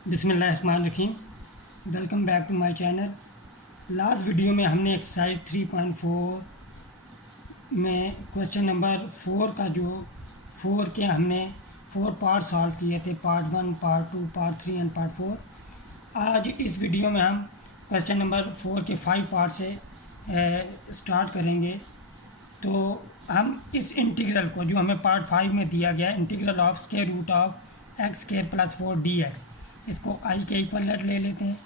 बिस्मिल्लाहिर्रहमानिर्रहीम। Welcome back to my channel. Last video में हमने एक्सरसाइज 3.4 में क्वेश्चन नंबर 4 का जो 4 के हमने 4 पार्ट सॉल्व किए थे, part 1, part 2, part 3 and part 4। आज इस वीडियो में हम क्वेश्चन नंबर 4 के 5 पार्ट से स्टार्ट करेंगे। तो हम इस इंटीग्रल को जो हमें पार्ट 5 में दिया गया, integral of square root of x square plus 4 dx, इसको आई के इक्वल ले लेते हैं।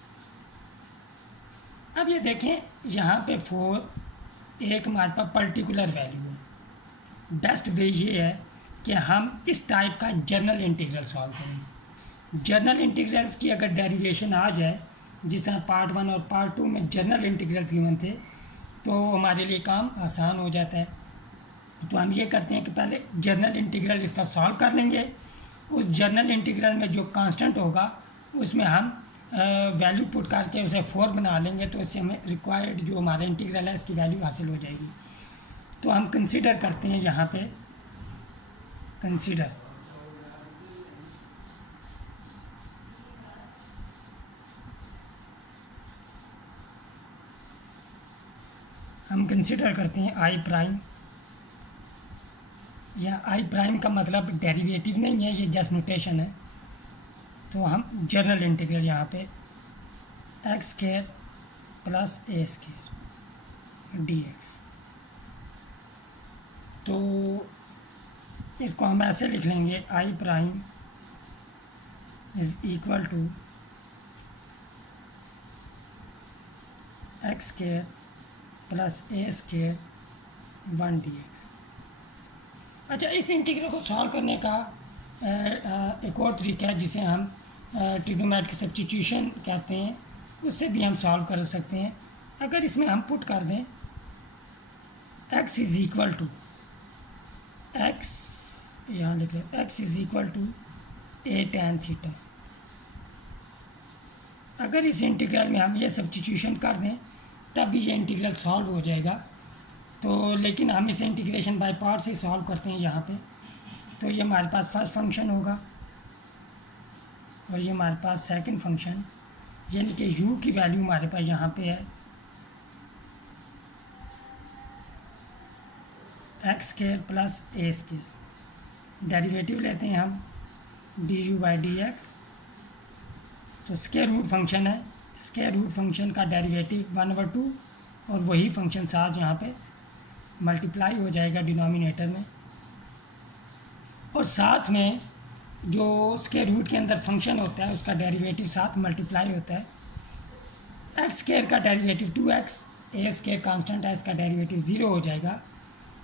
अब ये देखें, यहाँ पे 4 एक हमारे पास पर्टिकुलर वैल्यू है। बेस्ट वे ये है कि हम इस टाइप का जर्नल इंटीग्रल सॉल्व करें। जर्नल इंटीग्रल्स की अगर डेरिवेशन आ जाए, जिस तरह पार्ट 1 और पार्ट 2 में जर्नल इंटीग्रल्स गिवन थे, तो हमारे लिए काम आसान हो जाता है। तो हम ये करते हैं कि पहले जर्नल इंटीग्रल इसका सॉल्व कर लेंगे। उस जर्नल इंटीग्रल में जो कांस्टेंट होगा उसमें हम वैल्यू पुट करके उसे 4 बना लेंगे, तो इससे हमें रिक्वायर्ड जो हमारा इंटीग्रल है इसकी वैल्यू हासिल हो जाएगी। तो हम कंसीडर करते हैं यहाँ पे, कंसीडर हम कंसीडर करते हैं आई प्राइम। या आई प्राइम का मतलब डेरिवेटिव नहीं है, ये जस्ट नोटेशन है। तो हम जनरल इंटीग्रल यहाँ पे x square plus a square d x, तो इसको हम ऐसे लिख लेंगे, I prime is equal to x square plus a square 1 dx। अच्छा, इस इंटीग्रल को सॉल्व करने का एक और तरीका है जिसे हम ट्रिग्नोमेट्रिक सब्स्टिट्यूशन कहते हैं, उससे भी हम सॉल्व कर सकते हैं। अगर इसमें हम पुट कर दें x is equal to x, यहाँ लिख लें x is equal to a tan theta. अगर इस इंटीग्रल में हम ये सब्स्टिट्यूशन कर दें तब भी ये इंटीग्रल सॉल्व हो जाएगा। तो लेकिन हम इसे इंटीग्रेशन बाय पार्ट से सॉल्व करते हैं यहाँ पे। तो ये हमारे पास फर्स्ट फंक्शन होगा और ये हमारे पास सेकंड फंक्शन, यानी कि u की वैल्यू हमारे पास यहाँ पे है x square plus a square. Derivative लेते हैं हम du बाई डी एक्स। तो स्क्वायर रूट फंक्शन है, स्क्वायर रूट फंक्शन का डेरिवेटिव 1/2 और वही फंक्शन साथ यहाँ पे मल्टीप्लाई हो जाएगा डिनोमिनेटर में। और साथ में जो स्क्वायर रूट के अंदर फंक्शन होता है उसका डेरिवेटिव साथ मल्टीप्लाई होता है। एक्स स्क्वायर का डेरिवेटिव 2x, ए स्क्वायर कांस्टेंट है, इसका डेरिवेटिव 0 हो जाएगा।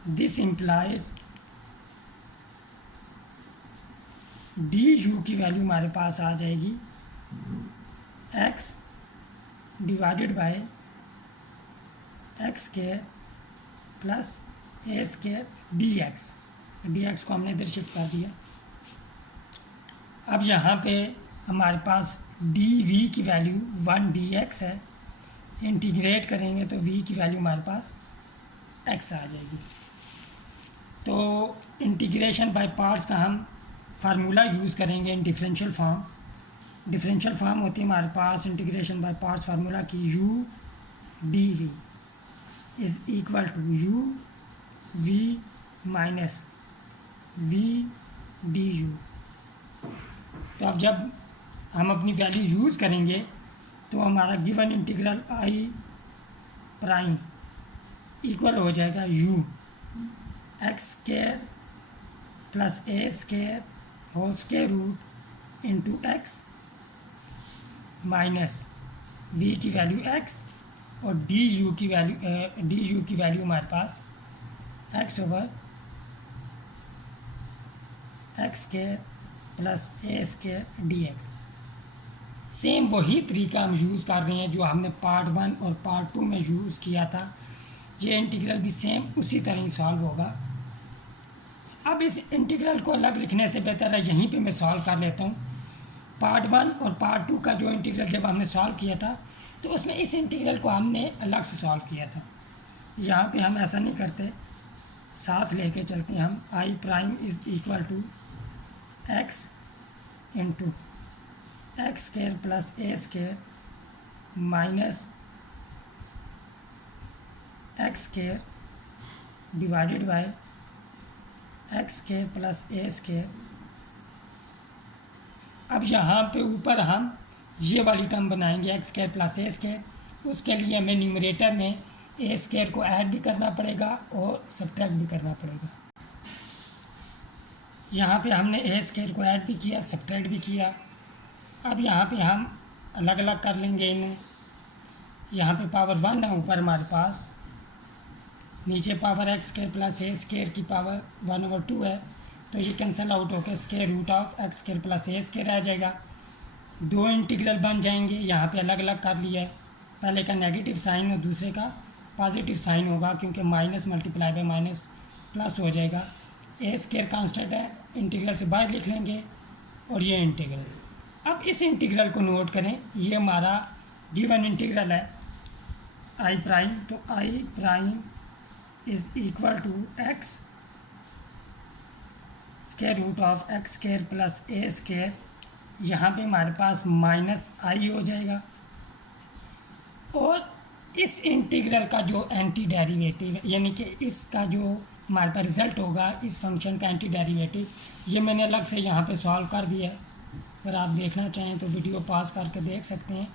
दिस इम्प्लाइज डी यू की वैल्यू हमारे पास आ जाएगी x divided by x square plus a square d x. D x को हमने इधर शिफ्ट कर दिया। अब यहाँ पे हमारे पास डी वी की वैल्यू 1 dx है। इंटीग्रेट करेंगे तो v की वैल्यू हमारे पास x आ जाएगी। तो इंटीग्रेशन बाय पार्ट्स का हम फार्मूला यूज़ करेंगे in differential form. Differential form होती है हमारे पास इंटीग्रेशन बाय पार्ट्स फार्मूला की, u d v is equal to u v minus v d u. तो अब जब हम अपनी वैल्यू यूज़ करेंगे तो हमारा given integral I prime equal हो जाएगा u x square plus a square whole square root into x minus v की वैल्यू x और डी यू की वैल्यू हमारे पास x over x square plus a square d x. Same वही तरीका हम यूज़ कर रहे हैं जो हमने पार्ट 1 और पार्ट 2 में यूज़ किया था। ये इंटीग्रल भी सेम उसी तरह ही सॉल्व होगा। अब इस इंटीग्रल को अलग लिखने से बेहतर है यहीं पे मैं सॉल्व कर लेता हूँ। पार्ट 1 और पार्ट 2 का जो इंटीग्रल जब हमने सॉल्व किया था तो उसमें इस इंटीग्रल को हमने अलग से सॉल्व किया था। यहाँ पे हम ऐसा नहीं करते, साथ लेके चलते हैं हम। I prime is equal to x into x square plus a square minus x square divided by x square plus a square. अब यहाँ पे ऊपर हम ये वाली टर्म बनाएंगे x square plus a square. उसके लिए हमें न्यूमरेटर में ए स्केयर को ऐड भी करना पड़ेगा और सब्ट्रैक्ट भी करना पड़ेगा। यहाँ पे हमने ए स्केयर को ऐड भी किया, सब्ट्रैक्ट भी किया। अब यहाँ पे हम अलग अलग कर लेंगे इन्हें। यहाँ पे पावर 1 है ऊपर हमारे पास, नीचे power x square plus a square की पावर 1/2 है, तो ये कैंसिल आउट होकर square root of x square plus a square आ जाएगा। दो इंटीग्रल बन जाएंगे, यहाँ पे अलग अलग कर लिया है। पहले का नेगेटिव साइन और दूसरे का पॉजिटिव साइन होगा, क्योंकि minus multiply by minus plus हो जाएगा। ए स्केयर कांस्टेंट है, इंटीग्रल से बाहर लिख लेंगे और ये इंटीग्रल। अब इस इंटीग्रल को नोट करें, ये हमारा गिवन इंटीग्रल है आई प्राइम, तो I prime is equal to x square root of x square plus a square. यहाँ पे हमारे पास माइनस आई हो जाएगा, और इस इंटीग्रल का जो एंटी डेरिवेटिव है, यानी कि इसका जो हमारे पास रिज़ल्ट होगा इस फंक्शन का एंटी डेरिवेटिव, ये मैंने अलग से यहाँ पे सॉल्व कर दिया है। अगर आप देखना चाहें तो वीडियो पॉज करके देख सकते हैं।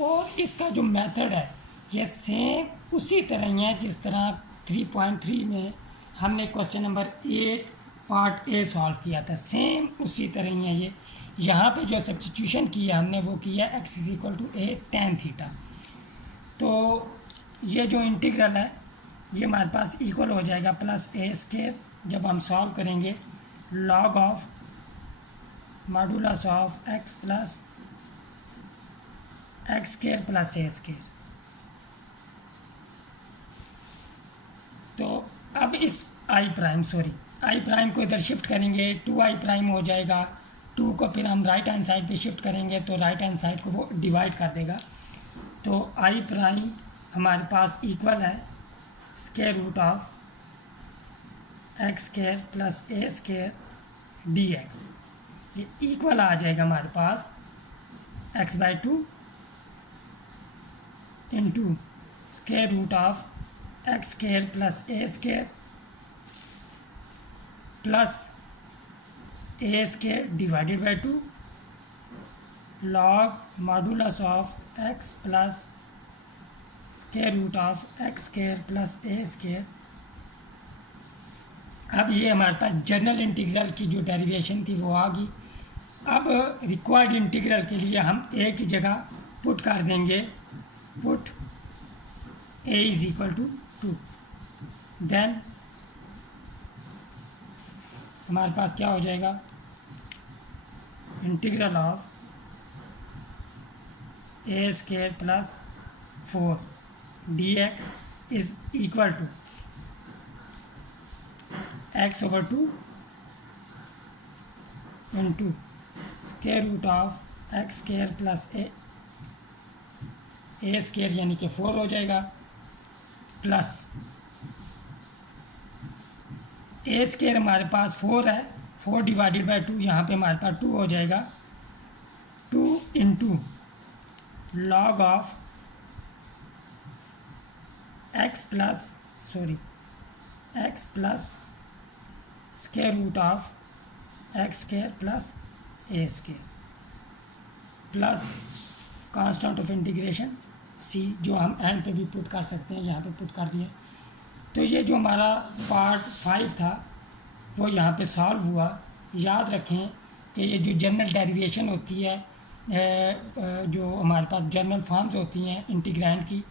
और इसका जो मेथड है ये सेम उसी तरह ही है जिस तरह 3.3 में हमने question number 8 part A solve किया था, सेम उसी तरह ही है ये। यहाँ पे जो सब्स्टिट्यूशन किया हमने वो किया x is equal to a tan theta. तो ये जो इंटीग्रल है ये हमारे पास इक्वल हो जाएगा प्लस ए स्केयर, जब हम सॉल्व करेंगे log of modulus of x plus x square plus a square. तो अब इस आई प्राइम को इधर शिफ्ट करेंगे, 2i प्राइम हो जाएगा। 2 को फिर हम राइट हैंड साइड पे शिफ्ट करेंगे तो राइट हैंड साइड को वो डिवाइड कर देगा। तो आई प्राइम हमारे पास इक्वल है square root of x square plus a square d x. ये इक्वल आ जाएगा हमारे पास x/2 into square root of x square plus a square plus a square divided by 2 log modulus of x plus square root of x square plus a square. अब ये हमारे पास general integral की जो derivation थी वो आ गई। अब required integral के लिए हम ए की जगह पुट कर देंगे, put a is equal to 2। Then हमारे पास क्या हो जाएगा, integral of a square plus 4 d x is equal to x/2 into square root of x square plus a square यानी कि 4 हो जाएगा, प्लस ए स्केयर हमारे पास 4 है, 4 डिवाइडेड बाई 2, यहाँ पे हमारे पास 2 हो जाएगा। 2 into log of x plus square root of x square plus a square plus constant of integration c, जो हम एंड पे भी पुट कर सकते हैं, यहाँ पे पुट कर दिया। तो ये जो हमारा पार्ट 5 था वो यहाँ पे सॉल्व हुआ। याद रखें कि ये जो जनरल डेरिवेशन होती है, जो हमारे पास जनरल फॉर्म्स होती हैं इंटीग्रैंड की,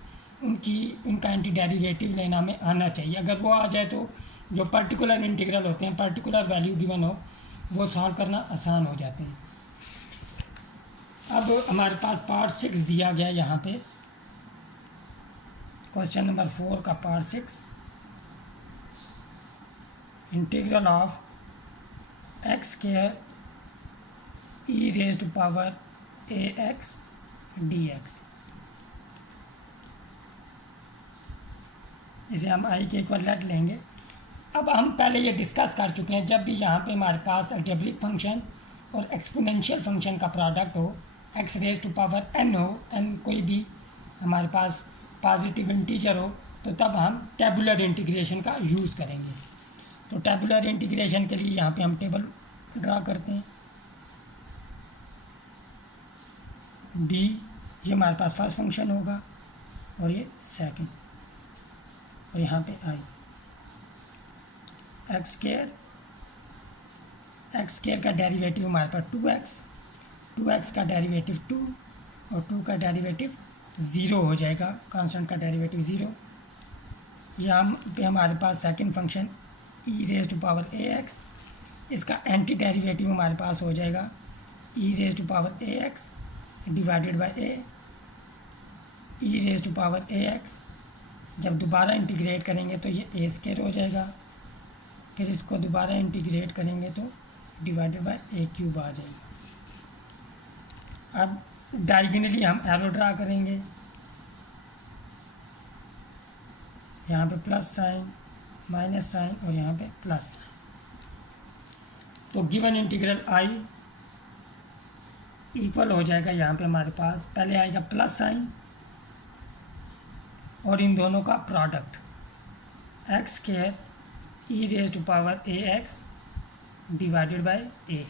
उनका एंटी डेरिवेटिव लेना हमें आना चाहिए। अगर वो आ जाए तो जो पर्टिकुलर इंटीग्रल होते हैं, पर्टिकुलर वैल्यू गिवन हो, वो सॉल्व करना आसान हो जाते हैं। अब हमारे पास पार्ट 6 दिया गया यहाँ पे, क्वेश्चन नंबर 4 का part 6, integral of x square e raised to power a x d x. इसे हम आई के इक्वलेंट लेंगे। अब हम पहले ये डिस्कस कर चुके हैं, जब भी यहाँ पे हमारे पास अलजेब्रिक फंक्शन और एक्सपोनेंशियल फंक्शन का प्रोडक्ट हो x raise to power n हो, एन कोई भी हमारे पास पॉजिटिव इंटीजर हो, तो तब हम टेबुलर इंटीग्रेशन का यूज़ करेंगे। तो टेबुलर इंटीग्रेशन के लिए यहाँ पे हम टेबल ड्रा करते हैं। डी ये हमारे पास फर्स्ट फंक्शन होगा और ये सेकंड, और यहाँ पे आई एक्स स्केयर का डेरिवेटिव हमारे पास 2x का डेरिवेटिव 2 और 2 का डेरिवेटिव 0 हो जाएगा, कांस्टेंट का डेरिवेटिव 0। यहाँ पे हमारे पास second function e raise to power a x, इसका एंटी डेरिवेटिव हमारे पास हो जाएगा e raise to power a x divided by a e raise to power a x. जब दोबारा इंटीग्रेट करेंगे तो ये ए स्केयर हो जाएगा, फिर इसको दोबारा इंटीग्रेट करेंगे तो डिवाइडेड बाय ए क्यूब आ जाएगा। अब डायगोनली हम एरो ड्रा करेंगे, यहाँ पे प्लस साइन, माइनस साइन और यहाँ पे प्लस साइन। तो गिवन इंटीग्रल आई इक्वल हो जाएगा, यहाँ पे हमारे पास पहले आएगा प्लस साइन और इन दोनों का product x square e raise to power a x divided by a.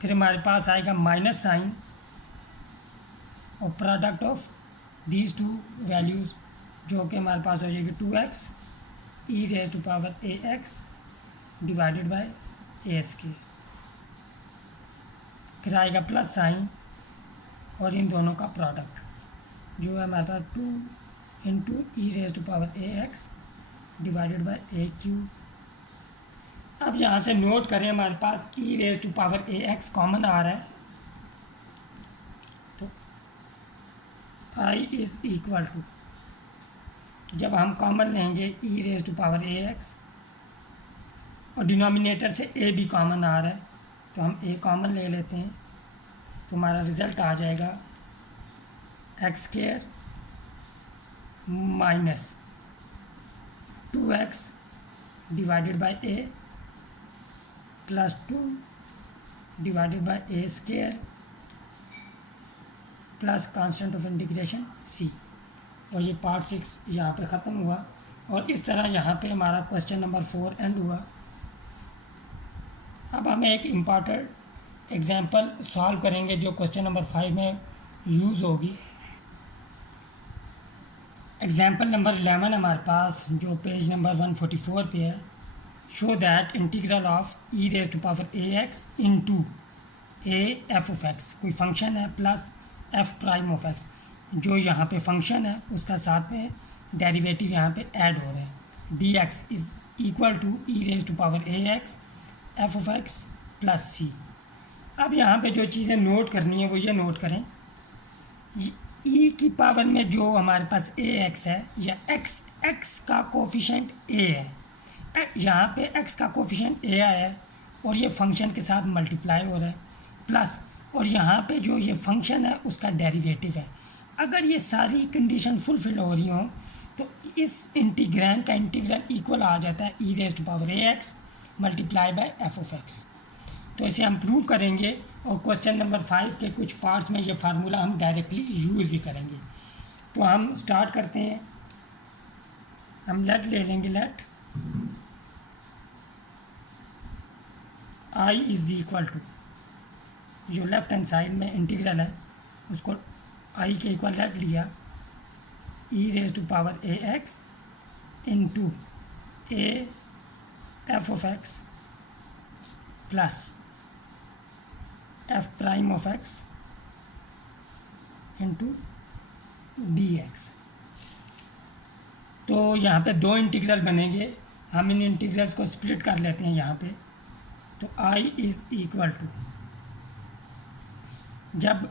फिर हमारे पास आएगा माइनस साइन और product of these two values, जो कि हमारे पास हो जाएगी 2x e raise to power a x divided by a square. फिर आएगा प्लस साइन और इन दोनों का प्रोडक्ट जो है हमारे पास 2 into e raise to power a x divided by a cube. अब यहाँ से नोट करें, हमारे पास e raise to power a x common आ रहा है, तो आई इज इक्वल टू, जब हम कॉमन लेंगे e raise to power a x और डिनोमिनेटर से ए भी कॉमन आ रहा है, तो हम ए कॉमन ले लेते हैं, तो हमारा रिज़ल्ट आ जाएगा x square minus 2x divided by a plus 2 divided by a square plus constant of integration c. और ये पार्ट 6 यहाँ पे ख़त्म हुआ, और इस तरह यहाँ पे हमारा क्वेश्चन नंबर 4 एंड हुआ। अब हमें एक इम्पॉर्टेंट एग्जांपल सॉल्व करेंगे जो क्वेश्चन नंबर 5 में यूज़ होगी। एग्जांपल नंबर 11 हमारे पास जो पेज नंबर 144 पे है। Show that integral of e raise to power a x into a f of x, कोई फंक्शन है plus f prime of x, जो यहाँ पे फंक्शन है उसका साथ में डेरिवेटिव यहाँ पे ऐड हो रहे हैं। D x is equal to e raise to power a x f of x plus c. अब यहाँ पे जो चीज़ें नोट करनी है वो ये नोट करें, ई की पावर में जो हमारे पास ए एक्स है या एक्स का कोफिशेंट ए है, यहाँ पे एक्स का कोफिशेंट ए है और ये फंक्शन के साथ मल्टीप्लाई हो रहा है प्लस, और यहाँ पे जो ये फंक्शन है उसका डेरिवेटिव है। अगर ये सारी कंडीशन फुलफिल हो रही हों तो इस इंटीग्रैंड का इंटीग्रल इक्वल आ जाता है e raise to power a x multiply by f of x. तो इसे हम प्रूव करेंगे और क्वेश्चन नंबर 5 के कुछ पार्ट्स में ये फार्मूला हम डायरेक्टली यूज़ भी करेंगे। तो हम स्टार्ट करते हैं, हम लेट ले लेंगे, let I is equal to, जो लेफ्ट हैंड साइड में इंटीग्रल है उसको आई के इक्वल लेट लिया, e raise to power a x into a f of x plus f prime of x into d x. तो यहाँ पे दो इंटीग्रल बनेंगे, हम इन इंटीग्रल्स को स्प्लिट कर लेते हैं यहाँ पे। तो आई इज़ इक्वल टू, जब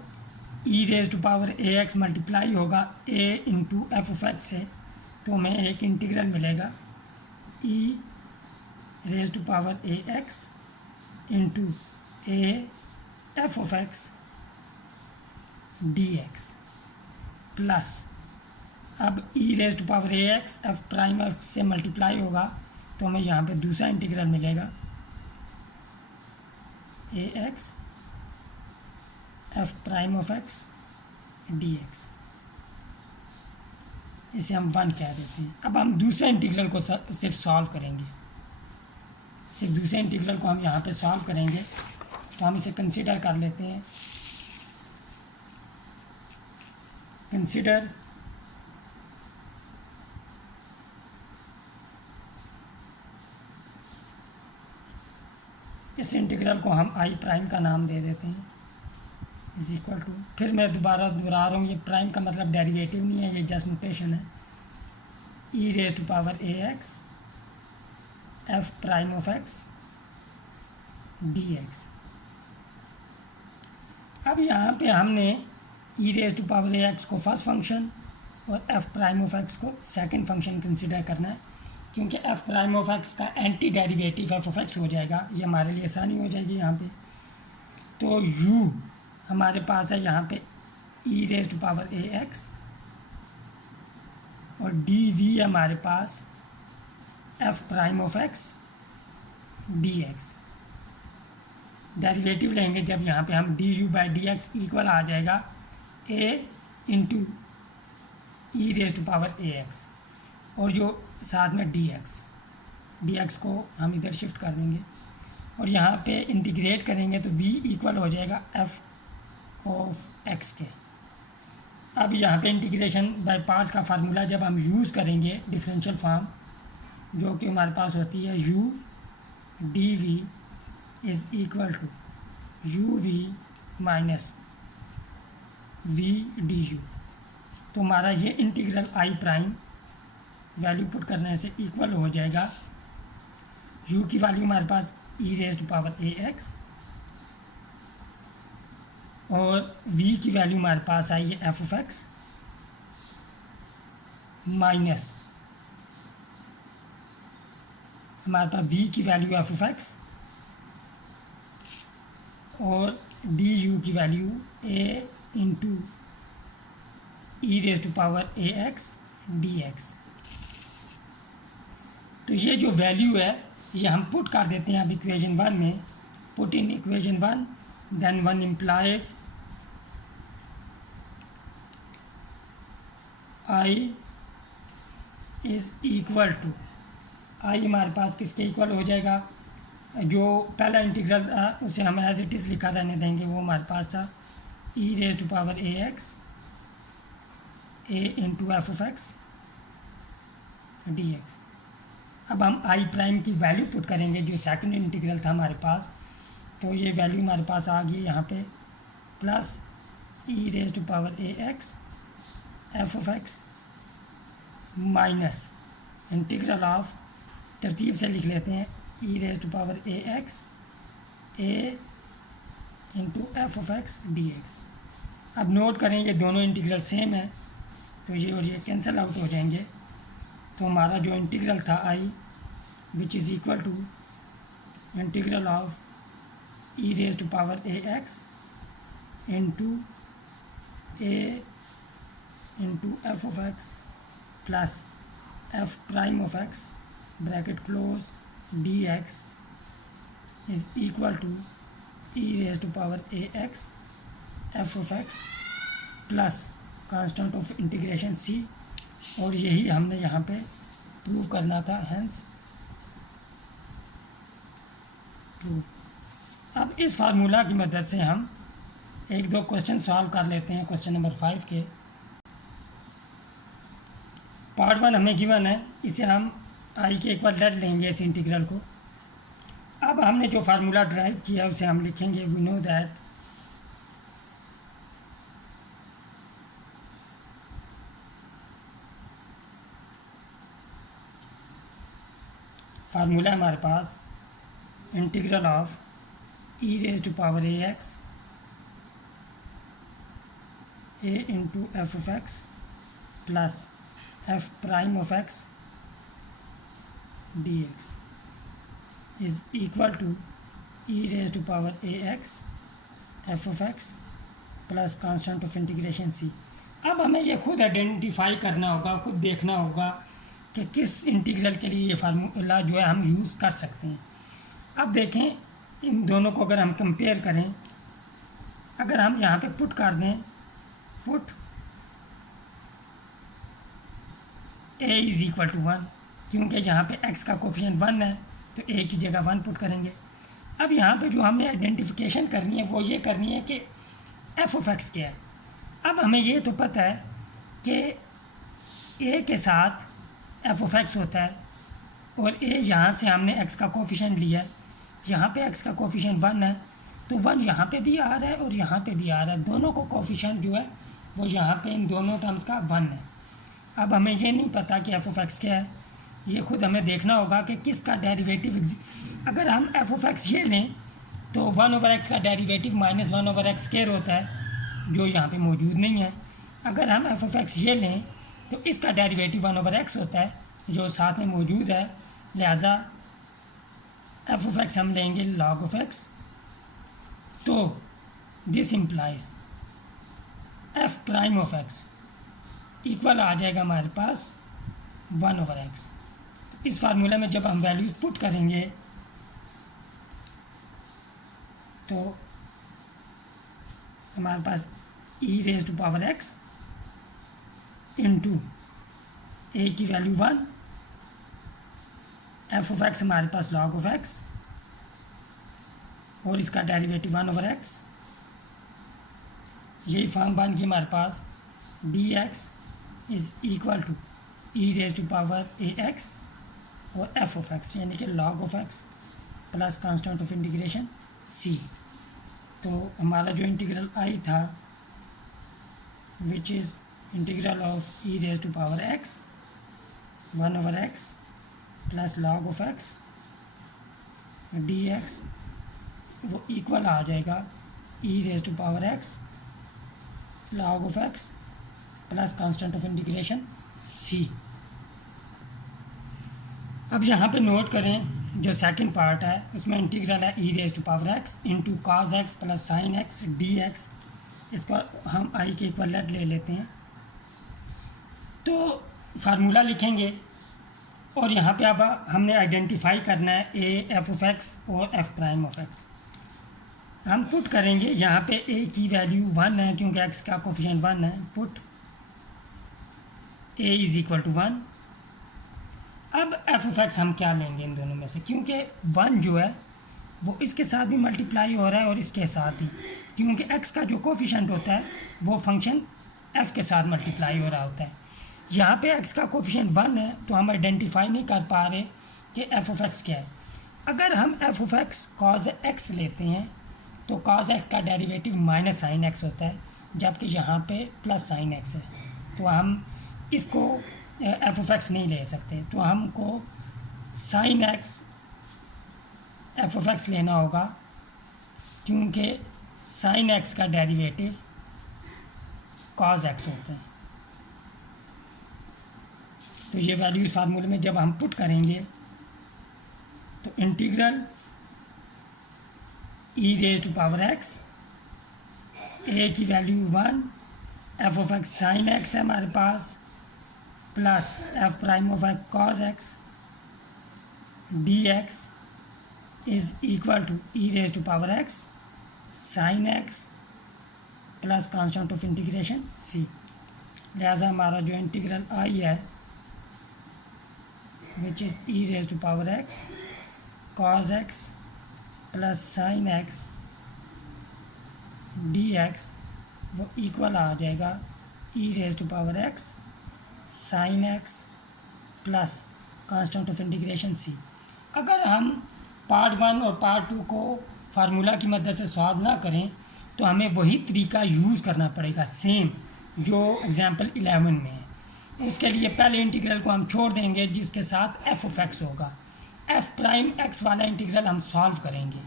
e raise to power a x multiply होगा a into f of x से, तो हमें एक इंटीग्रल मिलेगा e raise to power a x into a f of x d x plus, अब e raise to power a x f prime x से multiply होगा तो हमें यहाँ पे दूसरा इंटीग्रल मिलेगा a x f prime of x d x, इसे हम 1 कह देते हैं। अब हम दूसरे इंटीग्रल को सिर्फ सॉल्व करेंगे, सिर्फ दूसरे इंटीग्रल को हम यहाँ पे सॉल्व करेंगे। तो हम इसे कंसीडर कर लेते हैं, कंसीडर इस इंटीग्रल को हम आई प्राइम का नाम दे देते हैं, इज इक्वल टू, फिर मैं दोबारा दोहरा रहा हूँ, ये प्राइम का मतलब डेरिवेटिव नहीं है, ये जस्ट नोटेशन है, e raise to power a x f prime of x d x. अब यहाँ पे हमने e raise to power a x को फर्स्ट फंक्शन और एफ प्राइम ऑफ एक्स को सेकंड फंक्शन कंसीडर करना है, क्योंकि एफ प्राइम ऑफ एक्स का anti derivative f of x हो जाएगा, ये हमारे लिए आसानी हो जाएगी यहाँ पे। तो u हमारे पास है यहाँ पे e raise to power a x और डी वी हमारे पास f prime of x d x. Derivative लेंगे जब यहाँ पे हम d u by d x equal आ जाएगा a into e raise to power a x, और जो साथ में डी एक्स को हम इधर शिफ्ट कर देंगे और यहाँ पे इंटीग्रेट करेंगे तो v इक्वल हो जाएगा एफ ऑफ एक्स के। अब यहाँ पे इंटीग्रेशन बाय पार्ट्स का फार्मूला जब हम यूज़ करेंगे डिफरेंशियल फॉर्म, जो कि हमारे पास होती है u d v is equal to u v minus v d u, तो हमारा ये integral I prime value put करने से इक्वल हो जाएगा, u की वैल्यू हमारे पास e raise to power a x और v की वैल्यू हमारे पास आई है एफ ऑफ एक्स माइनस हमारे पास v की वैल्यू एफ ऑफ एक्स और डी यू की value a into e raise to power a x d x. तो ये जो वैल्यू है ये हम पुट कर देते हैं अब इक्वेशन 1 में, put in equation 1, then 1 implies I is equal to, I हमारे पास किसके इक्वल हो जाएगा, जो पहला इंटीग्रल था उसे हम एज इट इज़ लिखा रहने देंगे, वो हमारे पास था e raise to power a x a into f of x d x. अब हम आई प्राइम की वैल्यू पुट करेंगे जो सेकंड इंटीग्रल था हमारे पास, तो ये वैल्यू हमारे पास आ गई यहाँ पे plus e raise to power a x f of x minus integral of, तरतीब से लिख लेते हैं, e raise to power a x a into f of x d x. अब नोट करें ये दोनों इंटीग्रल सेम है, तो ये और ये कैंसिल आउट हो जाएंगे, तो हमारा जो इंटीग्रल था I which is equal to integral of e raise to power a x into a into f of x plus f prime of x bracket close d x is equal to e raise to power a x f of x plus constant of integration c, और यही हमने यहाँ पे prove करना था, hence prove. अब इस formula की मदद से हम एक दो क्वेश्चन सॉल्व कर लेते हैं। क्वेश्चन नंबर 5 के पार्ट 1 हमें गिवन है, इसे हम आई के इक्वल लेट लेंगे इस इंटीग्रल को। अब हमने जो फार्मूला ड्राइव किया उसे हम लिखेंगे, वी नो दैट फार्मूला हमारे पास integral of e raise to power a x a into f of x plus f prime of x d x is equal to e raise to power a x f of x plus constant of integration c. अब हमें ये खुद identify करना होगा, खुद देखना होगा कि किस इंटीग्रल के लिए ये फार्मूला जो है हम यूज़ कर सकते हैं। अब देखें इन दोनों को अगर हम कंपेयर करें, अगर हम यहाँ पे पुट कर दें, put a is equal to 1, क्योंकि यहाँ पे x का कोफिशिएंट 1 है तो a की जगह 1 पुट करेंगे। अब यहाँ पे जो हमने आइडेंटिफिकेशन करनी है वो ये करनी है कि एफ ऑफ एक्स क्या है। अब हमें ये तो पता है कि a के साथ एफ ऑफ एक्स होता है और a यहाँ से हमने x का कोफिशिएंट लिया है, यहाँ पे x का कोफिशिएंट 1 है तो 1 यहाँ पे भी आ रहा है और यहाँ पे भी आ रहा है, दोनों को कोफिशिएंट जो है वो यहाँ पे इन दोनों टर्म्स का 1 है। अब हमें ये नहीं पता कि एफ ऑफ एक्स क्या है, ये खुद हमें देखना होगा कि किसका डेरिवेटिव। अगर हम एफ ऑफ एक्स ये लें तो 1/x का डेरिवेटिव -1/x स्क्वायर होता है जो यहाँ पे मौजूद नहीं है। अगर हम एफ ऑफ एक्स ये लें तो इसका डेरिवेटिव 1/x होता है जो साथ में मौजूद है, लिहाजा एफ ऑफ एक्स हम लेंगे log ऑफ एक्स। तो this implies f prime of x equal आ जाएगा हमारे पास 1/x। इस फार्मूला में जब हम वैल्यूज पुट करेंगे तो हमारे पास e⁻x इंटू ए की वैल्यू 1, एफ ऑफ एक्स हमारे पास log ऑफ एक्स और इसका डेरिवेटिव 1/x, यही फॉर्म बन गई हमारे पास dx is equal to e⁻ax और एफ ऑफ एक्स यानी कि log of x plus constant of integration c। तो हमारा जो इंटीग्रल आई था which is integral of e⁻x 1/x plus log of x dx वो इक्वल आ जाएगा e⁻x log of x plus constant of integration c। अब यहाँ पे नोट करें जो सेकंड पार्ट है उसमें इंटीग्रल है e⁻x into cos x plus sin x dx, इसको हम i के इक्वलेंट ले लेते हैं तो फार्मूला लिखेंगे और यहाँ पे अब हमने आइडेंटिफाई करना है a एफ ऑफ एक्स और f प्राइम ऑफ एक्स। हम पुट करेंगे यहाँ पे a की वैल्यू 1 है क्योंकि x का कोफिशिएंट 1 है, put a is equal to 1। अब एफ ऑफ एक्स हम क्या लेंगे इन दोनों में से, क्योंकि 1 जो है वो इसके साथ भी मल्टीप्लाई हो रहा है और इसके साथ ही, क्योंकि x का जो कोफिशिएंट होता है वो फंक्शन f के साथ मल्टीप्लाई हो रहा होता है। यहाँ पे x का कोफिशिएंट 1 है तो हम आइडेंटिफाई नहीं कर पा रहे कि एफ ऑफ एक्स क्या है। अगर हम F of x cos x लेते हैं तो cos x का डेरिवेटिव -sin x होता है जबकि यहाँ पे प्लस sin x है, तो हम इसको एफ ऑफ एक्स नहीं ले सकते, तो हमको sin x F of x लेना होगा क्योंकि sin x का डेरिवेटिव cos x होता है। तो ये वैल्यू इस फार्मूले में जब हम पुट करेंगे तो इंटीग्रल e⁻x a की value 1, f of x sin x है हमारे पास plus f prime of x cos x dx is equal to e⁻x sin x plus constant of integration c। लिहाजा हमारा जो इंटीग्रल आई है which is e⁻x cos x plus sin x dx वो equal आ जाएगा e⁻x sin x plus constant of integration c। अगर हम part 1 और पार्ट 2 को फार्मूला की मदद से सॉल्व ना करें तो हमें वही तरीका यूज़ करना पड़ेगा सेम जो एग्जांपल 11 में है। उसके लिए पहले इंटीग्रल को हम छोड़ देंगे जिसके साथ एफ ऑफ एक्स होगा, एफ प्राइम एक्स वाला इंटीग्रल हम सॉल्व करेंगे।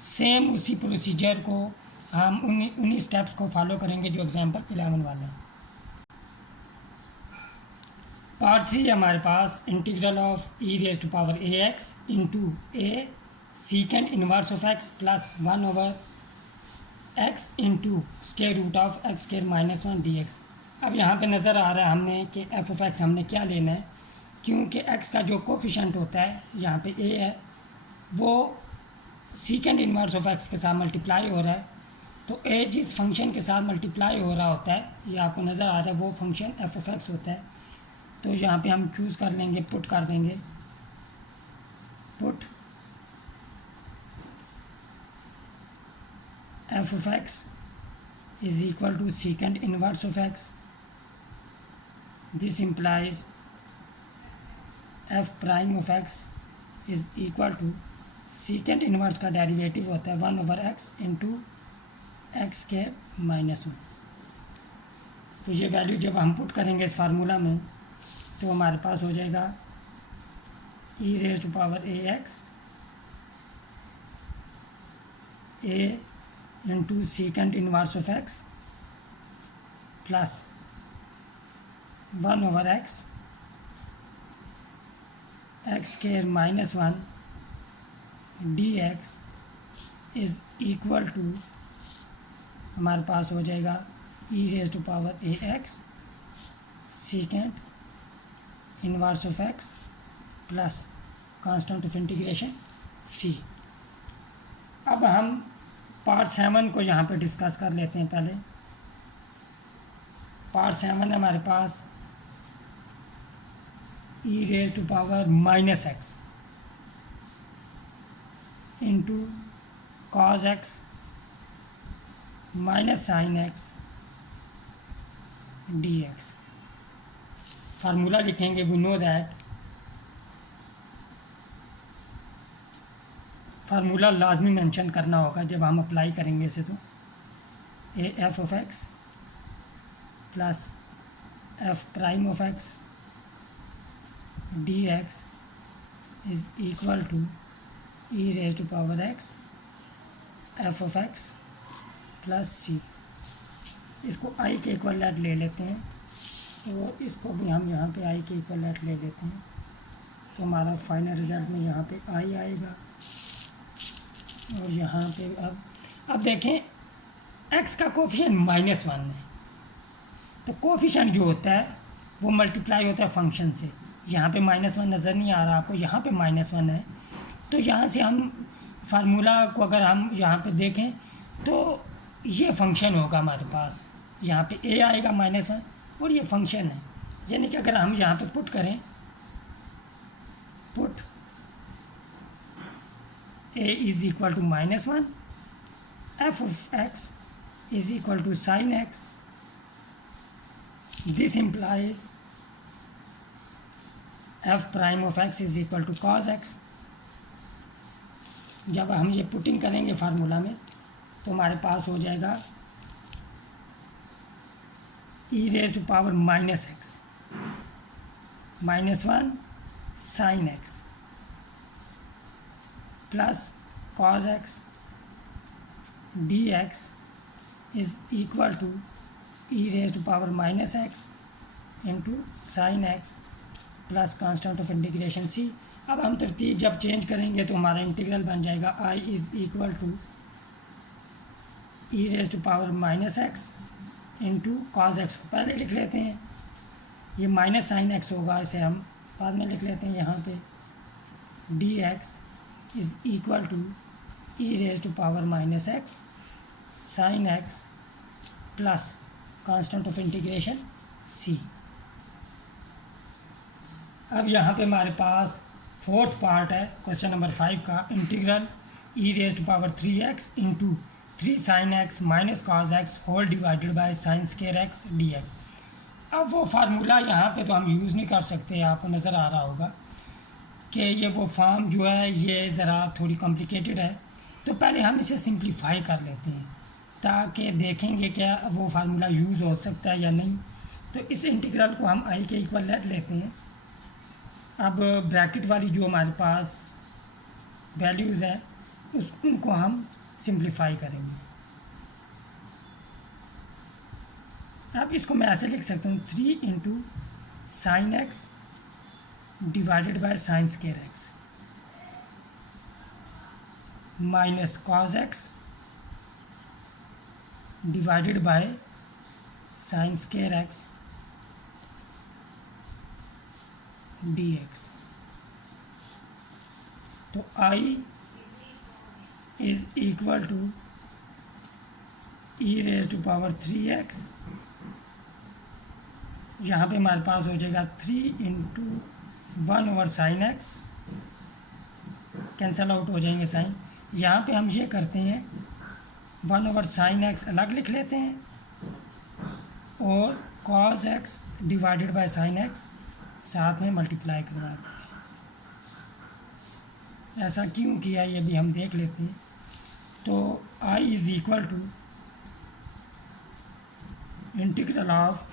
सेम उसी प्रोसीजर को हम उन्हीं स्टेप्स को फॉलो करेंगे जो एग्जांपल 11 वाला है। पार्ट 3 हमारे पास integral of e⁻ax into a secant inverse of x plus 1/x into square root of x स्क्वायर -1 dx। अब यहाँ पे नज़र आ रहा है हमने कि एफ ऑफ एक्स हमने क्या लेना है, क्योंकि x का जो कोफिशिएंट होता है यहाँ पे a है वो सीकेंड इनवर्स ऑफ x के साथ मल्टीप्लाई हो रहा है तो ए जिस फंक्शन के साथ मल्टीप्लाई हो रहा होता है, ये आपको नज़र आ रहा है, वो फंक्शन एफ ऑफ एक्स होता है। तो यहाँ पे हम चूज़ कर लेंगे, पुट कर देंगे, put f of x is equal to second inverse of x. This implies f prime of x is equal to second inverse का डेरिवेटिव होता है 1/x into x square minus 1। तो ये वैल्यू जब हम पुट करेंगे इस फार्मूला में तो हमारे पास हो जाएगा e raise to power a x a into second inverse of x plus 1/x x square minus 1 d x is equal to हमारे पास हो जाएगा e raise to power a x second inverse of x plus constant of integration c. अब हम part 7 को यहाँ पे discuss कर लेते हैं। पहले पार्ट 7 है हमारे पास e raise to power minus x into cos x minus sine x d x. Formula लिखेंगे, वी नो दैट फार्मूला लाजमी मेंशन करना होगा जब हम अप्लाई करेंगे इसे। तो a f of x plus f prime of x d x is equal to e raise to power x f of x plus c. इसको आई के इक्वलेंट ले लेते हैं, तो इसको भी हम यहाँ पे आई के इक्वलेंट ले लेते हैं। तो हमारा फाइनल रिजल्ट में यहाँ पे आई आएगा और यहाँ पे अब देखें एक्स का कोफिशिएंट -1 है, तो कोफिशिएंट जो होता है वो मल्टीप्लाई होता है फंक्शन से। यहाँ पे -1 नज़र नहीं आ रहा आपको, यहाँ पे -1 है। तो यहाँ से हम फार्मूला को अगर हम यहाँ पे देखें तो ये फंक्शन होगा हमारे पास, यहाँ पे ए आएगा -1 और ये फंक्शन है। यानी कि अगर हम यहाँ पे पुट करें, put a is equal to -1 f of x is equal to sine x, this implies f prime of x is equal to cos x. जब हम ये पुटिंग करेंगे फार्मूला में तो हमारे पास हो जाएगा e raise to power -x -1 sine x plus cos x d x is equal to e raise to power -x into sine x plus constant of integration c. अब हम तरतीब जब चेंज करेंगे तो हमारा इंटीग्रल बन जाएगा I is equal to e raise to power -x into cos x को पहले लिख लेते हैं, ये माइनस साइन एक्स होगा, इसे हम बाद में लिख लेते हैं। यहाँ पे d x is equal to e raise to power -x sine x plus constant of integration c. अब यहाँ पे हमारे पास फोर्थ पार्ट है क्वेश्चन नंबर 5 का, integral e raise to power 3x into 3 sine x minus cos x whole divided by sine square x d x. अब वो formula यहाँ पे तो हम यूज़ नहीं कर सकते, आपको नज़र आ रहा होगा कि ये वो फॉर्म जो है ये ज़रा थोड़ी कॉम्प्लिकेटेड है। तो पहले हम इसे सिंप्लीफाई कर लेते हैं ताकि देखेंगे क्या वो फार्मूला यूज़ हो सकता है या नहीं। तो इस इंटीग्रल को हम आई के इक्वल लेते हैं। अब ब्रैकेट वाली जो हमारे पास वैल्यूज़ हैं उनको हम सिंप्लीफाई करेंगे। अब इसको मैं ऐसे लिख सकता हूँ 3 into sine x divided by sine square x minus cos x divided by sine square x d x. तो I is equal to e raise to power 3x, यहाँ पे हमारे पास हो जाएगा 3 into 1/sin x, cancel out हो जाएंगे sign. यहाँ पे हम ये करते हैं 1/sin x अलग लिख लेते हैं और cos x divided by sin x साथ में मल्टीप्लाई करवा देते हैं। ऐसा क्यों किया ये भी हम देख लेते हैं। तो I is equal to integral of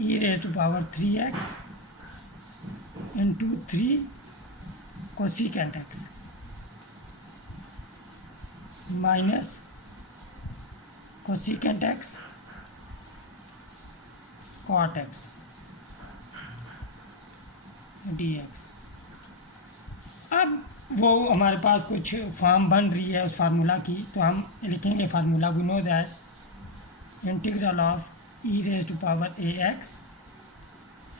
e raise to power 3x into 3 cosecant x minus cosecant x cot x dx। अब वो हमारे पास कुछ फॉर्म बन रही है उस फार्मूला की, तो हम लिखेंगे formula. We know that integral of e raise to power ax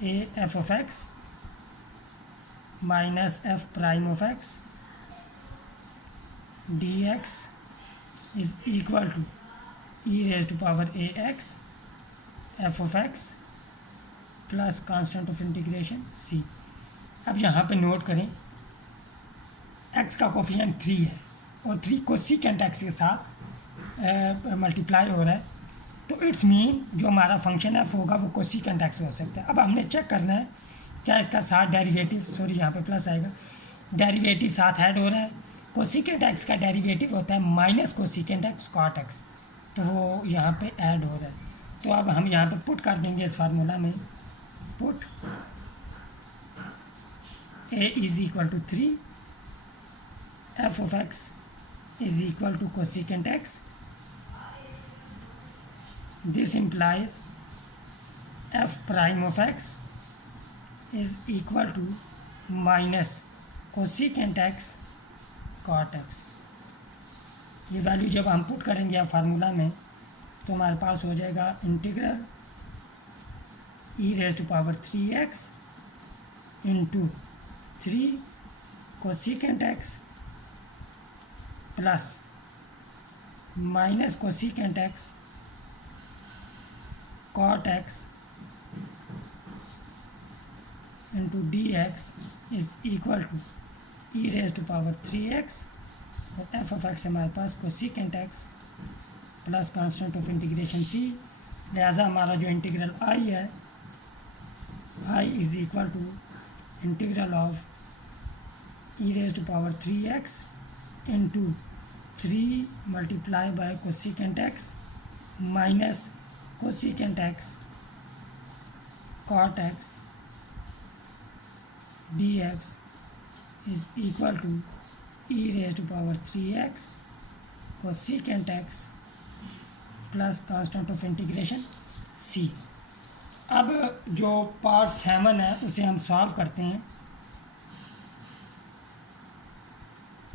a f of x minus f prime of x dx is equal to e raise to power ax f of x plus constant of integration c। अब यहाँ पे note करें x का coefficient 3 है और 3 cosecant x के साथ multiply हो रहा है, तो इट्स मीन जो हमारा फंक्शन एफ होगा वो कोसिकेंट x हो सकता है। अब हमने चेक करना है क्या इसका साथ डेरिवेटिव, सॉरी यहाँ पे प्लस आएगा, डेरिवेटिव साथ ऐड हो रहा है। कोसिकेंट x का डेरिवेटिव होता है minus cosecant x cot x, तो वो यहाँ पे ऐड हो रहा है। तो अब हम यहाँ पे पुट कर देंगे इस फार्मूला में, put a is equal to 3 f of x is equal to cosecant x. This implies f prime of x is equal to minus cosecant x cot x। ये वैल्यू जब हम पुट करेंगे अब formula में तो हमारे पास हो जाएगा integral e raise to power 3x into 3 cosecant x plus minus cosecant x cot x into d x is equal to e raise to power 3x और एफ ऑफ एक्स हमारे पास cosecant x plus constant of integration c। लिहाजा हमारा जो integral i है, i is equal to integral of e raise to power 3x into 3 multiply by cosecant x minus cosecant x cot x dx is equal to e raise to power 3x cosecant x plus constant of integration c। अब जो part 7 है उसे हम solve करते हैं।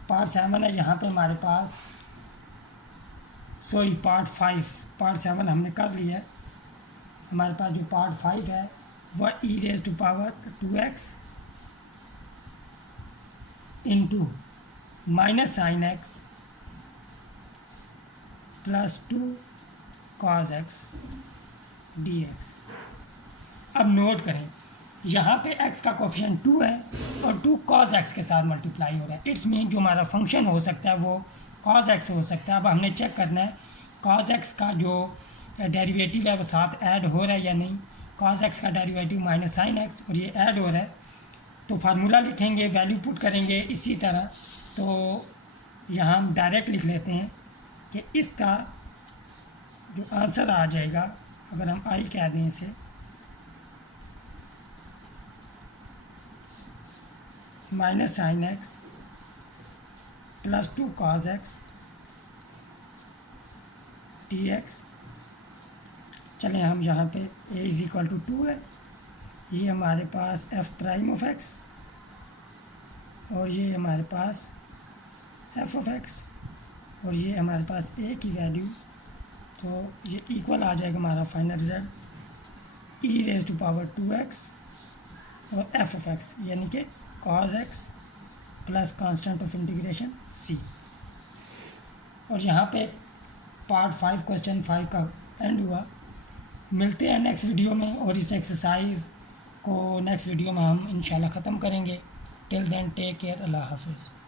Part 7 है, यहाँ पे हमारे पास सॉरी पार्ट 7 हमने कर लिया है। हमारे पास जो पार्ट 5 है वह e raise to power 2x into minus sine x plus 2 cos x dx। अब नोट करें यहाँ पे x का कोफिशिएंट 2 है और 2 cos x के साथ मल्टीप्लाई हो रहा है। इट्स मीन जो हमारा फंक्शन हो सकता है वो cos x हो सकता है। अब हमने चेक करना है cos x का जो डेरिवेटिव है वो साथ ऐड हो रहा है या नहीं। cos x का डेरिवेटिव माइनस साइन x और ये ऐड हो रहा है, तो फार्मूला लिखेंगे, वैल्यू पुट करेंगे इसी तरह। तो यहाँ हम डायरेक्ट लिख लेते हैं कि इसका जो आंसर आ जाएगा, अगर हम i कह दें इसे, minus sine x plus 2 cos x dx। चलें हम यहाँ पे a इज इक्वल टू 2 है, ये हमारे पास f प्राइम ऑफ x और ये हमारे पास f ऑफ x और ये हमारे पास a की वैल्यू, तो ये इक्वल आ जाएगा हमारा final result e raise to power 2x और f ऑफ x यानी कि cos x plus constant of integration c। और यहाँ पे पार्ट 5 क्वेश्चन 5 का एंड हुआ। मिलते हैं नेक्स्ट वीडियो में, और इस एक्सरसाइज को नेक्स्ट वीडियो में हम इंशाल्लाह ख़त्म करेंगे। टिल देन टेक केयर, अल्लाह हाफिज़।